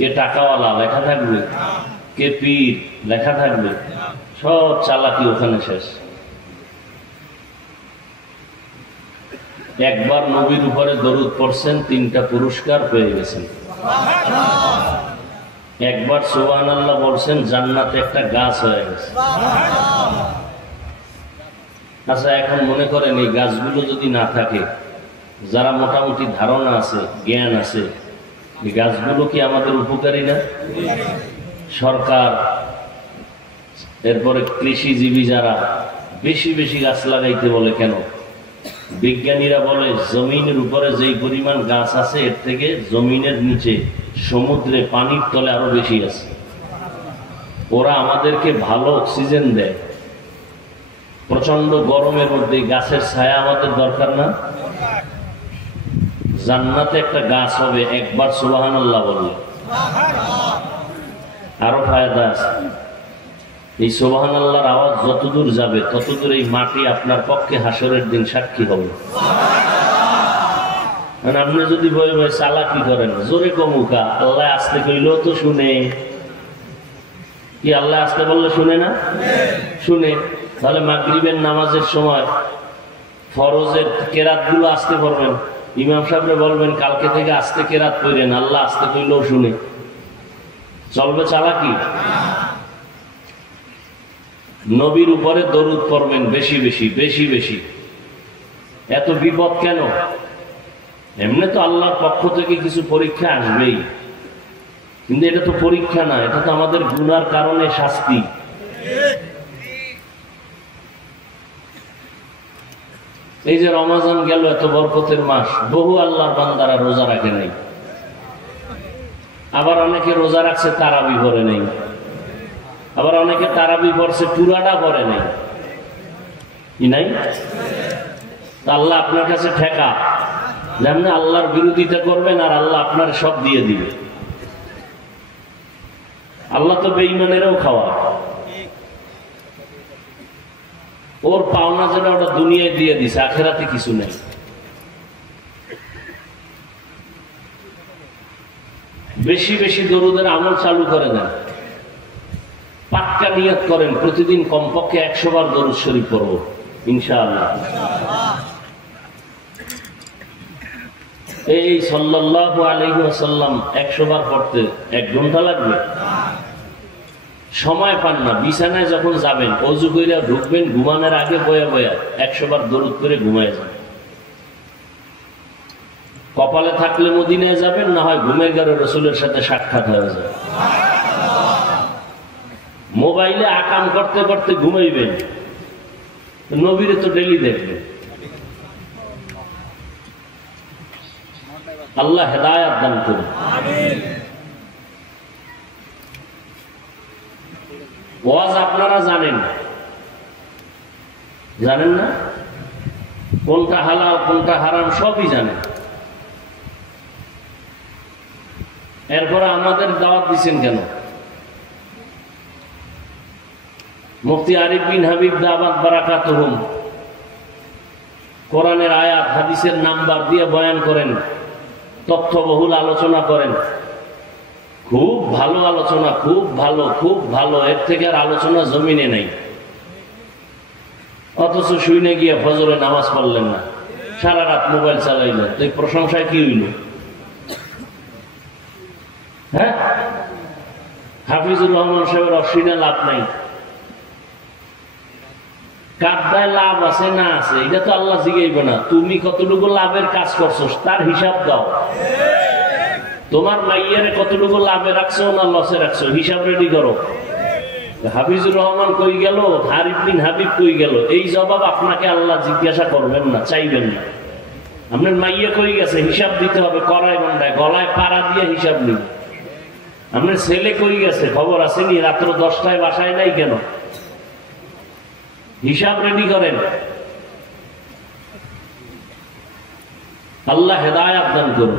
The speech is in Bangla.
কে টাকাওয়ালা লেখা থাকবে, কে পীর লেখা থাকবে, সব চালাকি ওখানে শেষ। একবার নবীর উপরে দরুদ পড়ছেন, 3টা পুরস্কার পেয়ে গেছেন। একবার সুবহানাল্লাহ বলছেন, জান্নাতে একটা গাছ হয়ে গেছে। আচ্ছা, এখন মনে করেন এই গাছগুলো যদি না থাকে, যারা মোটামুটি ধারণা আছে, জ্ঞান আছে, এই গাছগুলো কি আমাদের উপকারী না? সরকার, এরপরে কৃষিজীবী যারা বেশি বেশি গাছ লাগাইতে বলে কেন? বিজ্ঞানীরা বলে জমিনের উপরে যেই পরিমাণ গাছ আছে এর থেকে জমিনের নিচে সমুদ্রে পানির তলে আরো বেশি আছে। ওরা আমাদেরকে ভালো অক্সিজেন দেয়। প্রচন্ড গরমের মধ্যে গাছের ছায়া আমাদের দরকার না? জান্নাতে একটা গাছ হবে, একবার সুবহানাল্লাহ বললে আরো ফায়দা আছে। এই সুবহানাল্লাহর আওয়াজ যতদূর যাবে ততদূর এই মাটি আপনার পক্ষে হাসরের দিন সাক্ষী হবে। আপনি যদি বই বই চালাকি করেন, জোরে কমুকা, আল্লাহ আসতে কইলেও তো শুনে। কি আল্লাহ আসতে বললে শুনে না? শুনে। তাহলে মাগরিবের নামাজের সময় ফরজের কেরাত গুলো আসতে পড়বেন, ইমাম সাহেবরে বলবেন কালকে থেকে আস্তে কেরাত পড়েন, আল্লাহ আসতে কইলেও শুনে। চলবে চালাকি? নবীর উপরে দরুদ পড়বেন বেশি বেশি বেশি বেশি। এত বিপদ কেন? এমনি তো আল্লাহর পক্ষ থেকে কিছু পরীক্ষা আসবেই, কিন্তু এটা তো পরীক্ষা না, এটা তো আমাদের গুনার কারণে শাস্তি। এই যে রমজান গেল, এত বরকতের মাস, বহু আল্লাহর বান্দারা রোজা রাখে নাই। আবার অনেকে রোজা রাখছে তারাবি পড়ে নাই, আবার অনেকে তারাবি পড়ছে পুরাটা পড়ে নাই। কি নাই? আল্লাহ আপনার কাছে ঠেকা, যেমন আল্লাহর বিরোধিতা করবেন আর আল্লাহ আপনার সব দিয়ে দিবে। আল্লাহ তো বেঈমানেরও খাওয়া, ওর পাওনা যেটা ওটা দুনিয়ায় দিয়ে দিছে, আখেরাতে কিছু নেই। বেশি বেশি দরুদের আমল চালু করে দেন, পাক্কা নিয়ত করেন প্রতিদিন কমপক্ষে 100 বার দরুদ শরীফ পড়ব ইনশাআল্লাহ। এই সাল্লাল্লাহু আলাইহি ওয়াসাল্লাম 100 বার পড়তে 1 ঘন্টা লাগবে? সময় পান না, বিছানায় যখন যাবেন ওযু কইরা ঢুকবেন, ঘুমানোর আগে বয়া বয়া 100 বার দরুদ করে ঘুমায় যান। কপালে থাকলে মদিনায় যাবেন, না হয় ঘুমের ঘরে রাসূলের সাথে সাক্ষাৎ হয়ে যাবে। মোবাইলে আকাম করতে করতে ঘুমাইবেন, নবীরে তো ডেলি দেখবেন। আল্লাহ হেদায়েত দান করুন। ওয়াজ আপনারা জানেন, জানেন না? কোনটা হালাল কোনটা হারাম সবই জানেন। এরপরে আমাদের দাওয়াত দিচ্ছেন কেন? মুফতি আরিফ বিন হাবিব দাওয়াত বারাকাতুহুম কোরআনের আয়াত হাদিসের নাম্বার দিয়ে বয়ান করেন, তথ্যবহুল আলোচনা করেন। খুব ভালো আলোচনা, খুব ভালো, খুব ভালো। এর থেকে আর আলোচনা জমিনে নেই। অথচ শুনে গিয়ে ফজরে নামাজ পড়লেন না, সারা রাত মোবাইল চালাইলেন, তো এই প্রশংসায় কি হইল? হ্যাঁ, হাফিজুর রহমান সাহেবের অশ্বিনে লাভ নাই। কাদ্দায় লাভ আছে না আছে এটা তো আল্লাহ জিগাইব না। তুমি কতটুকু লাভের কাজ করছো তার হিসাব দাও। তোমার মাইয়ারে কতটুকু লাভে রাখছো না লসে রাখছো, হিসাব রেডি করো। হাফিজুর রহমান কই গেল, আরিফ বিন হাবিব কই গেল, এই জবাব আপনাকে আল্লাহ জিজ্ঞাসা করবেন না, চাইবেন না। আপনার মাইয়া কই গেছে হিসাব দিতে হবে, কড়াই গন্ডায় গলায় পাড়া দিয়ে হিসাব নিন। আপনার ছেলে কই গেছে খবর আসেনি, রাত্র 10টায় বাসায় নাই কেন? হিসাব রেডি করেন। আল্লাহ হেদায়েত দান করুন।